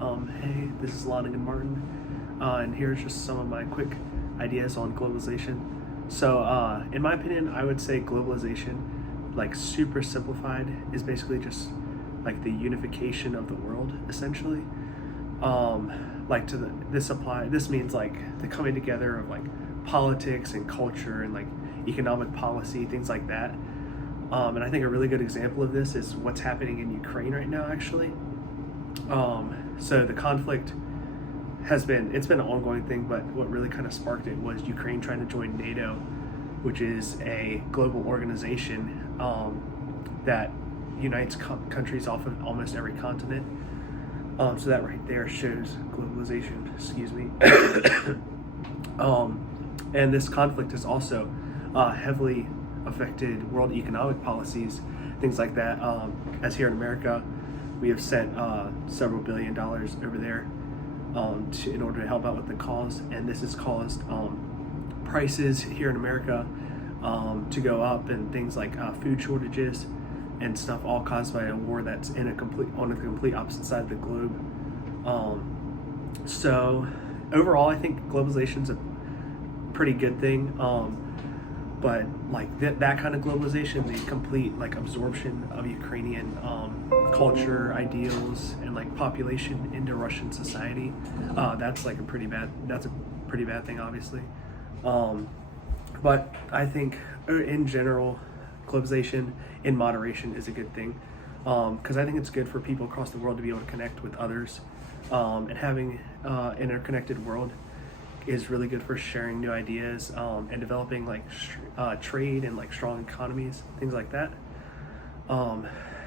Hey, this is Lonnie and Martin, and here's just some of my quick ideas on globalization. So, in my opinion, I would say globalization, like super simplified, is basically just like the unification of the world, essentially. Like this means like the coming together of like politics and culture and like economic policy, things like that. And I think a really good example of this is what's happening in Ukraine right now, actually. So the conflict it's been an ongoing thing, but what really kind of sparked it was Ukraine trying to join NATO, which is a global organization that unites countries off of almost every continent. So that right there shows globalization, excuse me. And this conflict has also heavily affected world economic policies, things like that. As here in America, we have sent several $billions over there in order to help out with the cause, and this has caused prices here in America to go up, and things like food shortages and stuff, all caused by a war that's on the complete opposite side of the globe. So overall, I think globalization's a pretty good thing. But like that kind of globalization, the complete like absorption of Ukrainian culture, ideals, and like population into Russian society, that's a pretty bad thing, obviously. But I think in general, globalization in moderation is a good thing, because I think it's good for people across the world to be able to connect with others, and having an interconnected world is really good for sharing new ideas and developing like trade and like strong economies, things like that.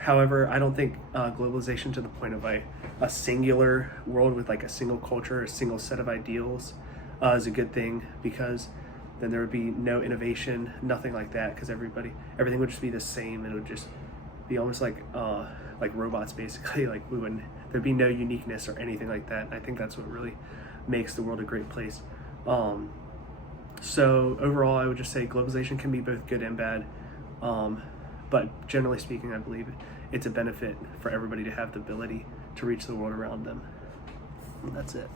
However, I don't think globalization to the point of a singular world with like a single culture, a single set of ideals is a good thing, because then there would be no innovation, nothing like that, because everything would just be the same. It would just be almost like robots, basically. Like there'd be no uniqueness or anything like that. And I think that's what really makes the world a great place. So overall, I would just say globalization can be both good and bad, but generally speaking, I believe it's a benefit for everybody to have the ability to reach the world around them. And that's it.